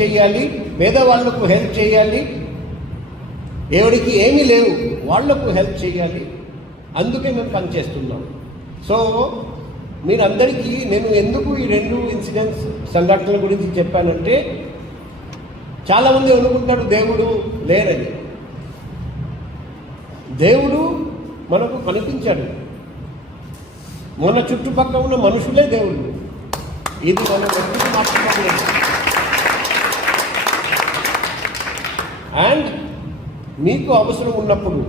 చేయాలి, పేదవాళ్లకు హెల్ప్ చేయాలి, ఎవరికి ఏమీ లేవు వాళ్లకు హెల్ప్ చేయాలి. అందుకే మేము పనిచేస్తున్నాం. సో మీరందరికీ నేను ఎందుకు ఈ 2 ఇన్సిడెంట్స్ సంఘటనల గురించి చెప్పానంటే, చాలామంది అనుకుంటారు దేవుడు లేరని. దేవుడు మనకు కనిపించాడు. మన చుట్టుపక్కల ఉన్న మనుషులే దేవుడు. ఇది మనం ఎందుకు మాట్లాడలేదు. అండ్ మీకు అవసరం ఉన్నప్పుడు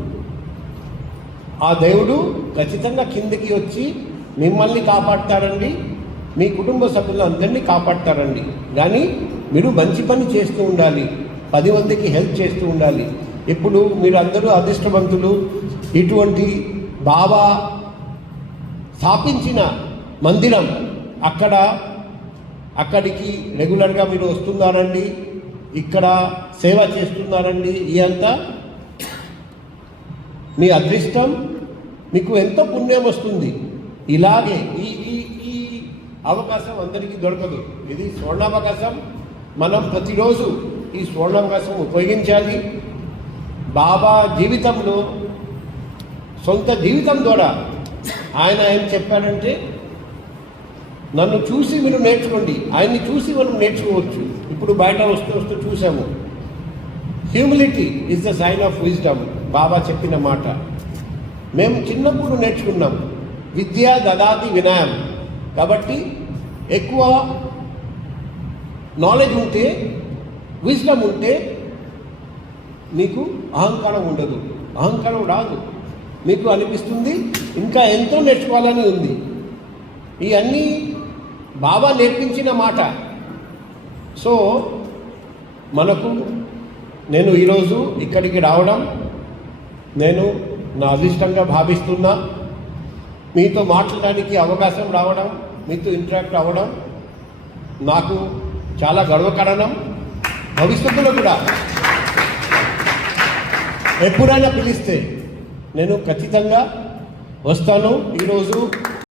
ఆ దేవుడు ఖచ్చితంగా కిందకి వచ్చి మిమ్మల్ని కాపాడతారండి, మీ కుటుంబ సభ్యులందరినీ కాపాడతారండి. కానీ మీరు మంచి పని చేస్తూ ఉండాలి, 10 మందికి హెల్ప్ చేస్తూ ఉండాలి. ఇప్పుడు మీరు అందరూ అదృష్టవంతులు. ఇటువంటి బాబా స్థాపించిన మందిరం అక్కడికి రెగ్యులర్గా మీరు వస్తున్నారండి, ఇక్కడ సేవ చేస్తున్నారండి. ఇదంతా మీ అదృష్టం, మీకు ఎంతో పుణ్యం వస్తుంది. ఇలాగే ఈ అవకాశం అందరికీ దొరకదు. ఇది స్వర్ణావకాశం. మనం ప్రతిరోజు ఈ స్వర్ణావకాశం ఉపయోగించాలి. బాబా జీవితంలో సొంత జీవితం ద్వారా ఆయన ఏం చెప్పాడంటే, నన్ను చూసి మీరు నేర్చుకోండి. ఆయన్ని చూసి మనం నేర్చుకోవచ్చు. ఇప్పుడు బయట వస్తూ చూసాము. Humility is the sign of wisdom, Baba చెప్పిన మాట. మేము చిన్నప్పుడు నేర్చుకున్నాం, విద్య దదాతి వినయం. కాబట్టి ఎక్కువ నాలెడ్జ్ ఉంటే, విజ్డమ్ ఉంటే మీకు అహంకారం ఉండదు, అహంకారం రాదు. మీకు అనిపిస్తుంది ఇంకా ఎంతో నేర్చుకోవాలని ఉంది. ఇవన్నీ బాబా నేర్పించిన మాట. సో నేను ఈరోజు ఇక్కడికి రావడం నేను నా అదృష్టంగా భావిస్తున్నా. మీతో మాట్లాడడానికి అవకాశం రావడం, మీతో ఇంటరాక్ట్ అవ్వడం నాకు చాలా గర్వకారణం. భవిష్యత్తులో కూడా ఎప్పుడైనా పిలిస్తే నేను ఖచ్చితంగా వస్తాను. ఈరోజు